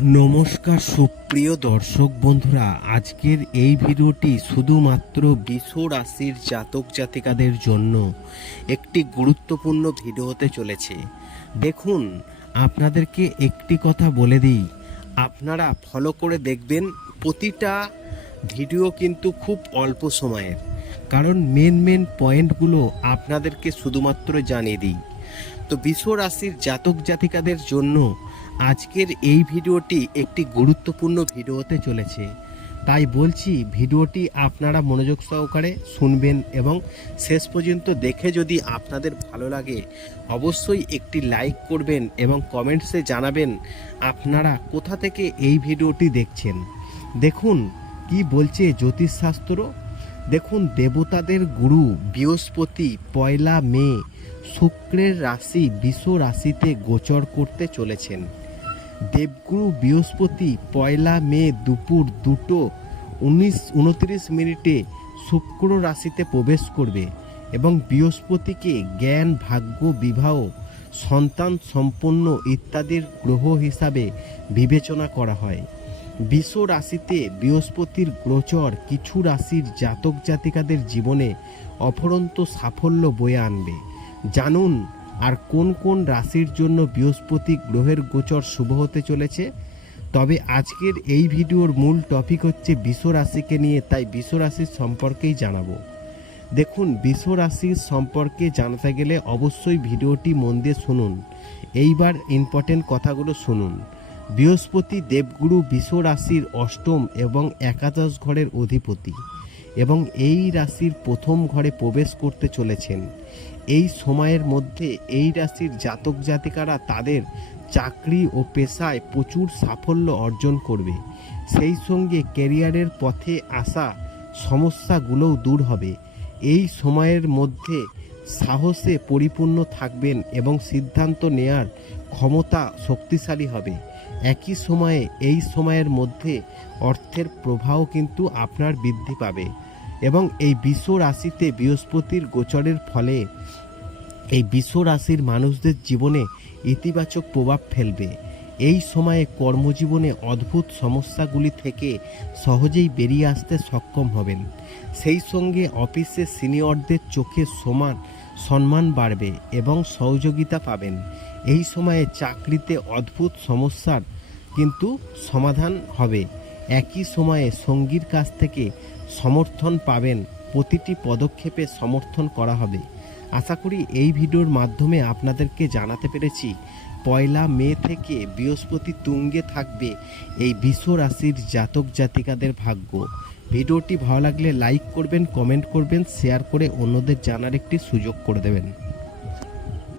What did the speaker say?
নমস্কার সুপ্রিয় দর্শক বন্ধুরা, আজকের এই ভিডিওটি শুধুমাত্র বিষ রাশির জাতক জাতিকাদের জন্য একটি গুরুত্বপূর্ণ ভিডিও হতে চলেছে। দেখুন, আপনাদেরকে একটি কথা বলে দিই। আপনারা ফলো করে দেখবেন, প্রতিটা ভিডিও কিন্তু খুব অল্প সময়ের। কারণ মেন মেন পয়েন্টগুলো আপনাদেরকে শুধুমাত্র জানিয়ে দিই। তো বিষ রাশির জাতক জাতিকাদের জন্য আজকের এই ভিডিওটি একটি গুরুত্বপূর্ণ ভিডিও হতে চলেছে। তাই বলছি, ভিডিওটি আপনারা মনোযোগ সহকারে শুনবেন এবং শেষ পর্যন্ত দেখে যদি আপনাদের ভালো লাগে, অবশ্যই একটি লাইক করবেন এবং কমেন্টসে জানাবেন আপনারা কোথা থেকে এই ভিডিওটি দেখছেন। দেখুন, কি বলছে জ্যোতিষশাস্ত্র? দেখুন, দেবতাদের গুরু বৃহস্পতি, পয়লা মে, শুক্রের রাশি, বিষ রাশিতে গোচর করতে চলেছেন। দেবগুরু বৃহস্পতি পয়লা মে দুপুর দুটো উনিশ উনত্রিশ মিনিটে শুক্র রাশিতে প্রবেশ করবে এবং বৃহস্পতিকে জ্ঞান, ভাগ্য, বিবাহ, সন্তান সম্পন্ন ইত্যাদির গ্রহ হিসাবে বিবেচনা করা হয়। বিষ রাশিতে বৃহস্পতির গোচর কিছু রাশির জাতক জাতিকাদের জীবনে অফরন্ত সাফল্য বয়ে আনবে। জানুন আর কোন কোন রাশির জন্য বৃহস্পতি গ্রহের গোচর শুভ হতে চলেছে? তবে আজকের এই ভিডিওর মূল টপিক হচ্ছে বিষ রাশিকে নিয়ে, তাই বিষ রাশির সম্পর্কেই জানাব। দেখুন, বিষ রাশির সম্পর্কে জানতে গেলে অবশ্যই ভিডিওটি মন দিয়ে শুনুন। এইবার ইম্পর্টেন্ট কথাগুলো শুনুন। বৃহস্পতি দেবগুরু বিষ রাশির অষ্টম এবং একাদশ ঘরের অধিপতি। এবং এই রাশির প্রথম ঘরে প্রবেশ করতে চলেছেন। এই সময়ের মধ্যে এই রাশির জাতক জাতিকারা তাদের চাকরি ও পেশায় প্রচুর সাফল্য অর্জন করবে। সেই সঙ্গে ক্যারিয়ারের পথে আসা সমস্যাগুলোও দূর হবে। এই সময়ের মধ্যে সাহসে পরিপূর্ণ থাকবেন এবং সিদ্ধান্ত নেয়ার ক্ষমতা শক্তিশালী হবে। একই সময়ে এই সময়ের মধ্যে অর্থের প্রবাহ কিন্তু আপনার বৃদ্ধি পাবে। এবং এই বিশ্ব রাশিতে বৃহস্পতির গোচরের ফলে এই বিশ্ব রাশির মানুষদের জীবনে ইতিবাচক প্রভাব ফেলবে। এই সময়ে কর্মজীবনে অদ্ভুত সমস্যাগুলি থেকে সহজেই বেরিয়ে আসতে সক্ষম হবেন। সেই সঙ্গে অফিসে সিনিয়রদের চোখে সমান সম্মান বাড়বে এবং সহযোগিতা পাবেন। এই সময়ে চাকরিতে অদ্ভুত সমস্যার কিন্তু সমাধান হবে। একই সময়ে সঙ্গীর কাছ থেকে সমর্থন পাবেন, প্রতিটি পদক্ষেপে সমর্থন করা হবে। আশা করি এই ভিডিওর মাধ্যমে আপনাদেরকে জানাতে পেরেছি, পয়লা মে থেকে বৃহস্পতি তুঙ্গে থাকবে এই বিশ্ব রাশির জাতক জাতিকাদের ভাগ্য। ভিডিওটি ভালো লাগলে লাইক করবেন, কমেন্ট করবেন, শেয়ার করে অন্যদের জানার একটি সুযোগ করে দেবেন।